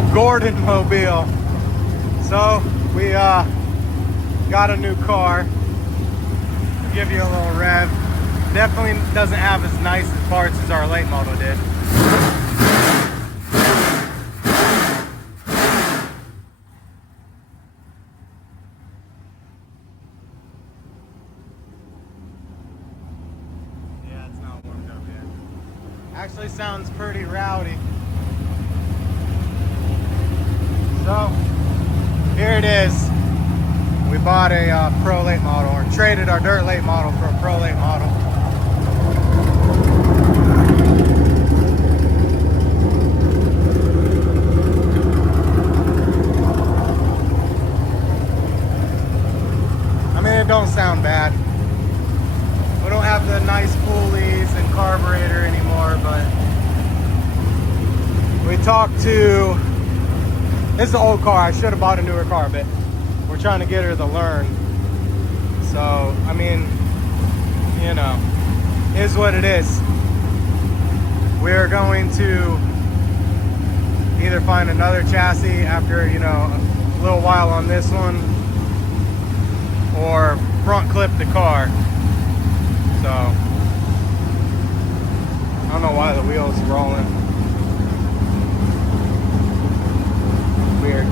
old Gordon mobile. So we got a new car. I'll give you a little rev. Definitely doesn't have as nice as parts as our late model did. Yeah, it's not warmed up yet. Actually sounds pretty rowdy. So here it is. We bought a Pro Late Model, or traded our dirt late model for a Pro Late Model. I mean, it don't sound bad. We don't have the nice pulleys and carburetor anymore, but we talked to, this is an old car. I should have bought a newer car, but we're trying to get her to learn. So, I mean, you know, is what it is. We're going to either find another chassis after, you know, a little while on this one, or front clip the car. So, I don't know why the wheels are rolling. Weird.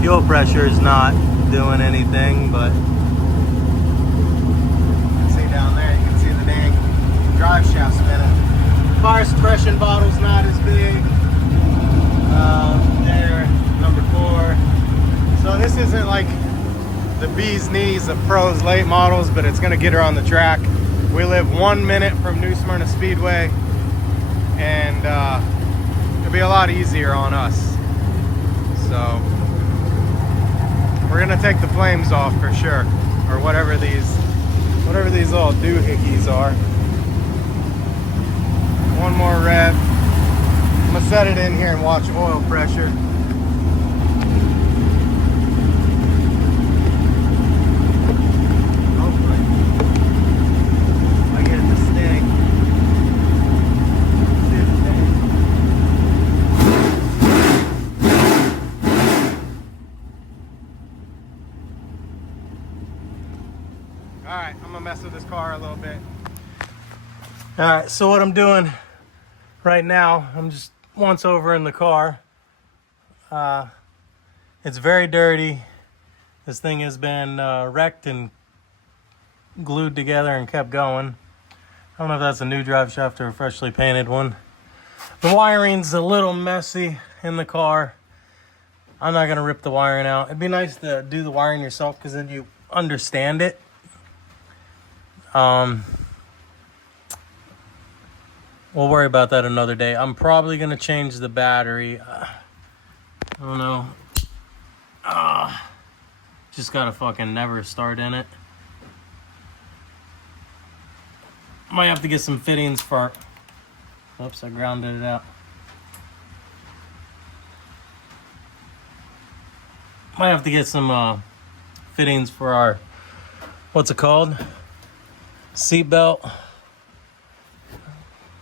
Fuel pressure is not doing anything, but you can see down there, you can see the dang drive shaft spinning. Fire suppression bottle's not as big. There, number 4. So this isn't like the bee's knees of Pro's late models, but it's gonna get her on the track. We live 1 minute from New Smyrna Speedway, and it'll be a lot easier on us. So we're gonna take the flames off for sure, or whatever these little doohickeys are. One more rev. I'm gonna set it in here and watch oil pressure. Hopefully, I get it to sting. See if it stings. Alright, I'm gonna mess with this car a little bit. Alright, so what I'm doing right now, I'm just once over in the car. It's very dirty. This thing has been wrecked and glued together and kept going. I don't know if that's a new drive shaft or a freshly painted one. The wiring's a little messy in the car. I'm not gonna rip the wiring out. It'd be nice to do the wiring yourself, because then you understand it. We'll worry about that another day. I'm probably gonna change the battery. I don't know. Just got a fucking never start in it. Might have to get some fittings for. Oops, I grounded it out. Might have to get some fittings for our, what's it called? Seat belt.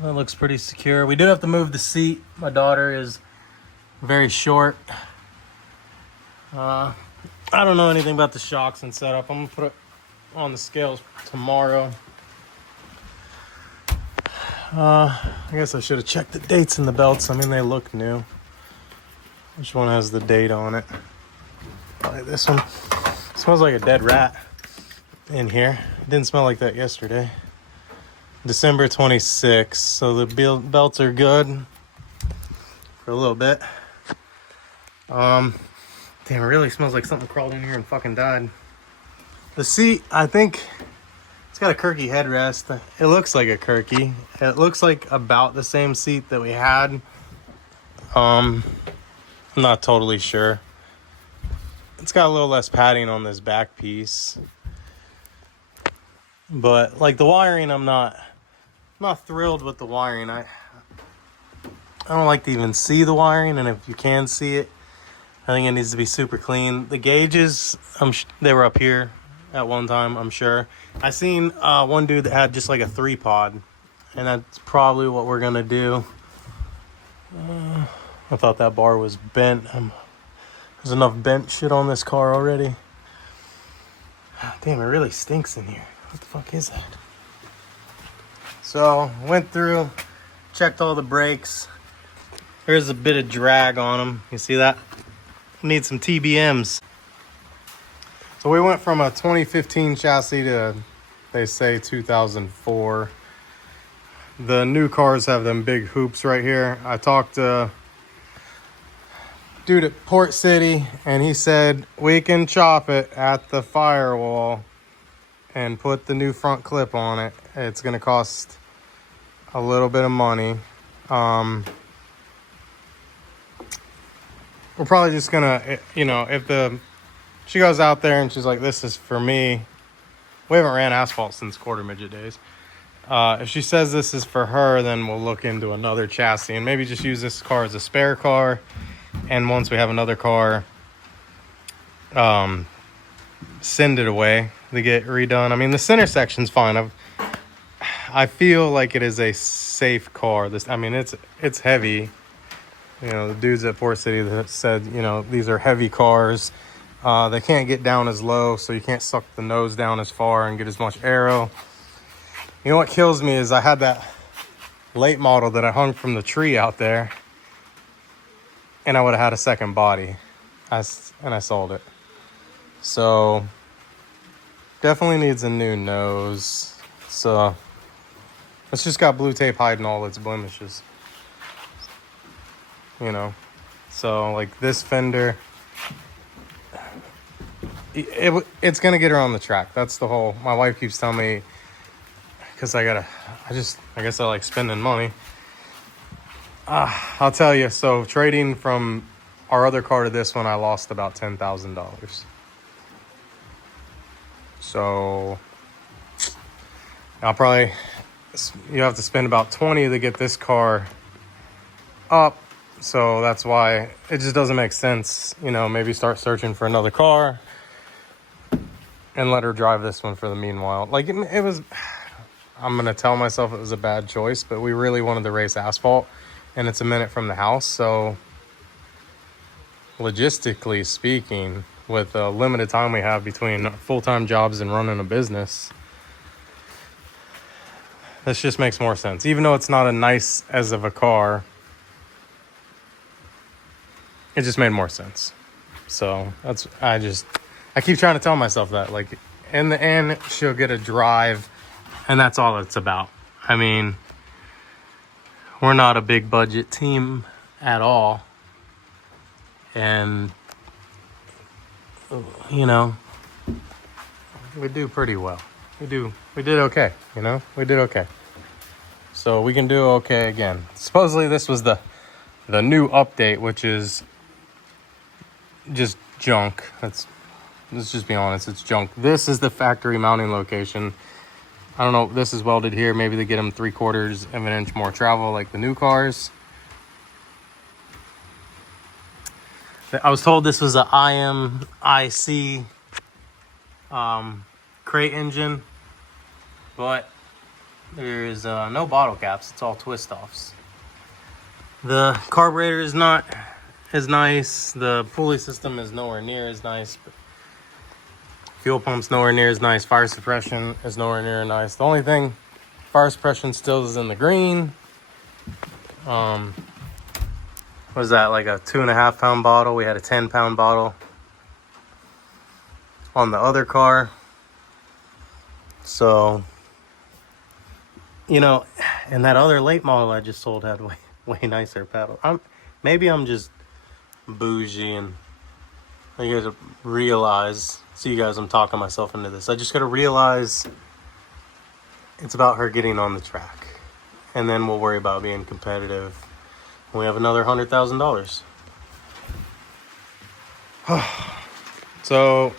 That looks pretty secure. We do have to move the seat. My daughter is very short. I don't know anything about the shocks and setup. I'm gonna put it on the scales tomorrow. I guess I should have checked the dates in the belts. I mean, they look new. Which one has the date on it? Probably this one. It smells like a dead rat in here. It didn't smell like that yesterday. December 26th. So the belts are good for a little bit. Damn, it really smells like something crawled in here and fucking died. The seat, I think it's got a Kirky headrest. It looks like a Kirky. It looks like about the same seat that we had. I'm not totally sure. It's got a little less padding on this back piece. But like the wiring, I'm not thrilled with the wiring. I don't like to even see the wiring, and if you can see it, I think it needs to be super clean. The gauges, they were up here at one time, I'm sure. I seen one dude that had just like a 3-pod, and that's probably what we're gonna do. I thought that bar was bent. There's enough bent shit on this car already. Damn, it really stinks in here. What the fuck is that? So, went through, checked all the brakes. There's a bit of drag on them. You see that? Need some TBMs. So we went from a 2015 chassis to, they say, 2004. The new cars have them big hoops right here. I talked to dude at Port City, and he said we can chop it at the firewall and put the new front clip on it. It's gonna cost a little bit of money. We're probably just gonna, you know, if she goes out there and she's like, this is for me. We haven't ran asphalt since quarter midget days. If she says this is for her, then we'll look into another chassis and maybe just use this car as a spare car. And once we have another car, send it away to get redone. I mean, the center section's fine. I feel like it is a safe car. I mean, it's heavy. You know, the dudes at Port City that said, you know, these are heavy cars. They can't get down as low, so you can't suck the nose down as far and get as much aero. You know what kills me is I had that late model that I hung from the tree out there, and I would have had a second body, and I sold it. So definitely needs a new nose. So it's just got blue tape hiding all its blemishes, you know. So like this fender, it's gonna get her on the track. That's the whole. My wife keeps telling me, because I guess I like spending money. I'll tell you, so trading from our other car to this one, I lost about $10,000. So you have to spend about 20 to get this car up. So that's why it just doesn't make sense, you know, maybe start searching for another car and let her drive this one for the meanwhile. Like it was, I'm going to tell myself it was a bad choice, but we really wanted to race asphalt. And it's a minute from the house, so logistically speaking, with the limited time we have between full-time jobs and running a business, this just makes more sense. Even though it's not a nice as of a car, it just made more sense. So I keep trying to tell myself that, like, in the end, she'll get a drive, and that's all it's about. I mean, we're not a big budget team at all. And, you know, we do pretty well. We did okay, you know? We did okay. So we can do okay again. Supposedly this was the new update, which is just junk. Let's just be honest, it's junk. This is the factory mounting location. I don't know, this is welded here. Maybe they get them 3/4 of an inch more travel like the new cars. I was told this was a IMIC crate engine, but there is no bottle caps. It's all twist offs. The carburetor is not as nice. The pulley system is nowhere near as nice. But fuel pump's nowhere near as nice. Fire suppression is nowhere near as nice. The only thing, fire suppression still is in the green. Was that like a 2.5 pound bottle? We had a 10-pound bottle on the other car. So, you know, and that other late model I just sold had way nicer pedal. Maybe I'm just bougie, and you guys realize. See, you guys, I'm talking myself into this. I just got to realize it's about her getting on the track. And then we'll worry about being competitive. We have another $100,000. So,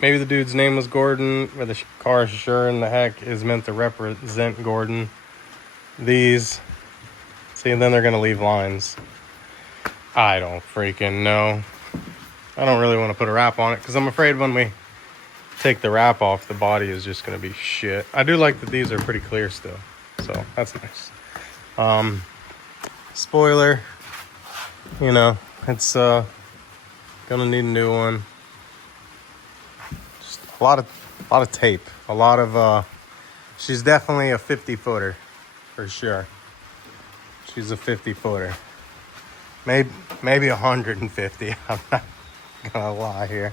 maybe the dude's name was Gordon, but the car sure in the heck is meant to represent Gordon. These, see, and then they're going to leave lines. I don't freaking know. I don't really want to put a wrap on it because I'm afraid when we take the wrap off, the body is just going to be shit. I do like that these are pretty clear still. So that's nice. Spoiler, you know, it's gonna need a new one. Just a lot of tape. A lot of she's definitely a 50-footer for sure. She's a 50-footer. Maybe 150. I'm not gonna lie here.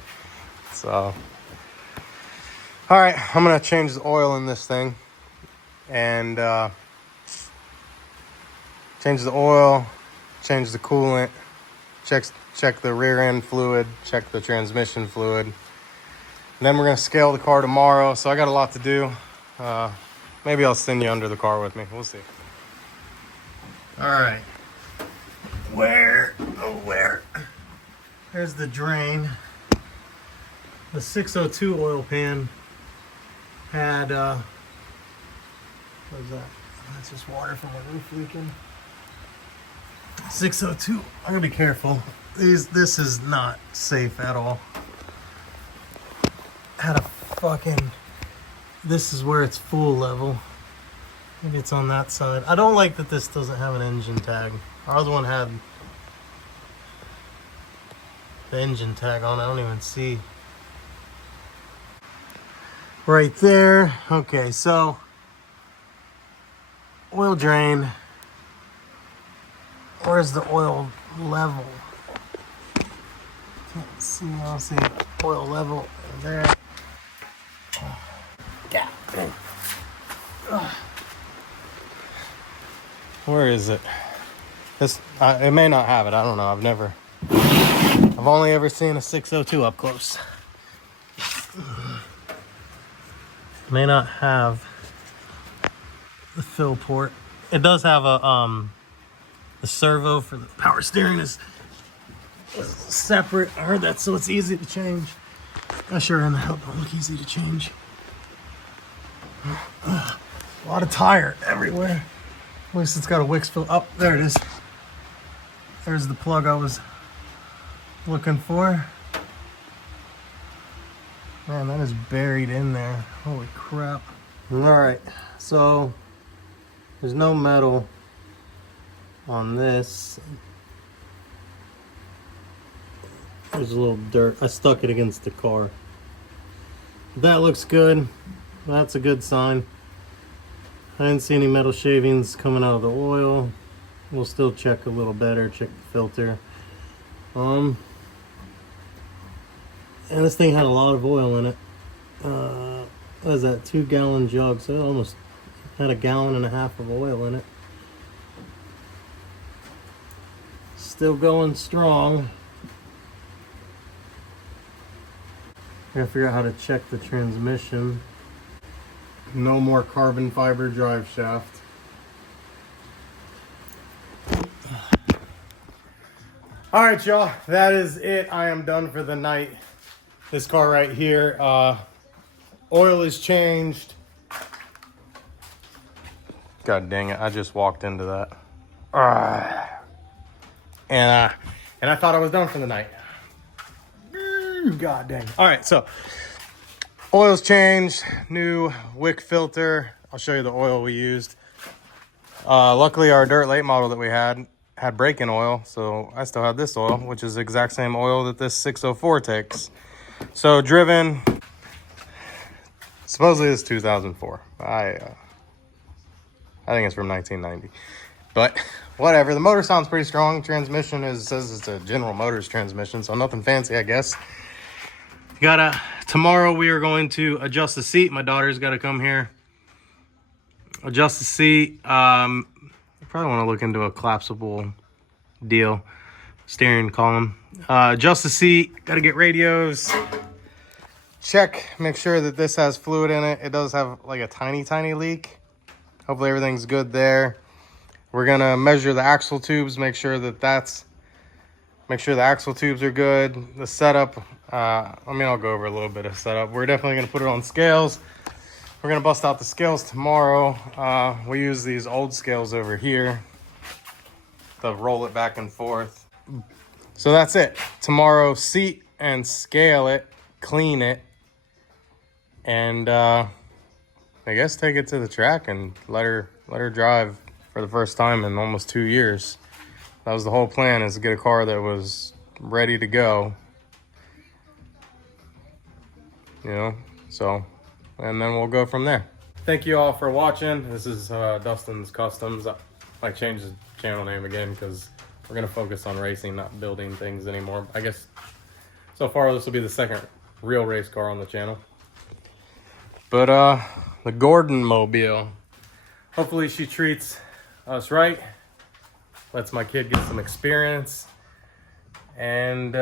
So, all right, I'm gonna change the oil in this thing, and change the oil, change the coolant, check the rear end fluid, check the transmission fluid. And then we're gonna scale the car tomorrow. So I got a lot to do. Maybe I'll send you under the car with me. We'll see. All right. Where? There's the drain. The 602 oil pan had, what is that? That's just water from the roof leaking. 602, I'm gonna be careful. This is not safe at all. Had a fucking, this is where it's full level. Maybe it's on that side. I don't like that this doesn't have an engine tag. Our other one had the engine tag on. I don't even see. Right there. Okay, so oil drain. Where's the oil level? Can't see. I don't see oil level there. Yeah. Where is it? This it may not have it. I don't know. I've only ever seen a 602 up close. May not have the fill port. It does have a the servo for the power steering is separate. I heard that, so it's easy to change. I sure in the hell don't look easy to change. A lot of tire everywhere. At least it's got a Wix fill. Oh, there it is. There's the plug I was looking for. Man, that is buried in there. Holy crap. All right, so there's no metal on this. There's a little dirt. I stuck it against the car. That looks good. That's a good sign. I didn't see any metal shavings coming out of the oil. We'll still check a little better, check the filter. And this thing had a lot of oil in it. What is that, 2-gallon jug? So it almost had 1.5 gallons of oil in it. Still going strong. Gotta figure out how to check the transmission. No more carbon fiber drive shaft. All right, y'all, that is it. I am done for the night. This car right here, oil is changed. God dang it, I just walked into that. And I thought I was done for the night. God dang. All right, so oil's changed, new wick filter. I'll show you the oil we used. Luckily, our dirt late model that we had break-in oil, so I still have this oil, which is the exact same oil that this 604 takes. So driven, supposedly it's 2004. I think it's from 1990, but whatever. The motor sounds pretty strong. Transmission says it's a General Motors transmission, so nothing fancy, I guess. Tomorrow we are going to adjust the seat. My daughter's got to come here, adjust the seat. I probably want to look into a collapsible deal, steering column. Adjust the seat. Got to get radios. Check, make sure that this has fluid in it. It does have like a tiny leak. Hopefully everything's good there. We're gonna measure the axle tubes, make sure the axle tubes are good. The setup, I'll go over a little bit of setup. We're definitely gonna put it on scales. We're gonna bust out the scales tomorrow. We use these old scales over here to roll it back and forth. So that's it. Tomorrow, seat and scale it, clean it, and I guess take it to the track and let her drive for the first time in almost 2 years. That was the whole plan, is to get a car that was ready to go. You know, so, and then we'll go from there. Thank you all for watching. This is Dustin's Customs. I changed the channel name again because we're gonna focus on racing, not building things anymore. I guess so far this will be the second real race car on the channel. But the Gordon Mobile. Hopefully she treats us right, lets my kid get some experience, and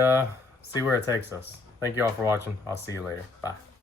see where it takes us. Thank you all for watching. I'll see you later. Bye.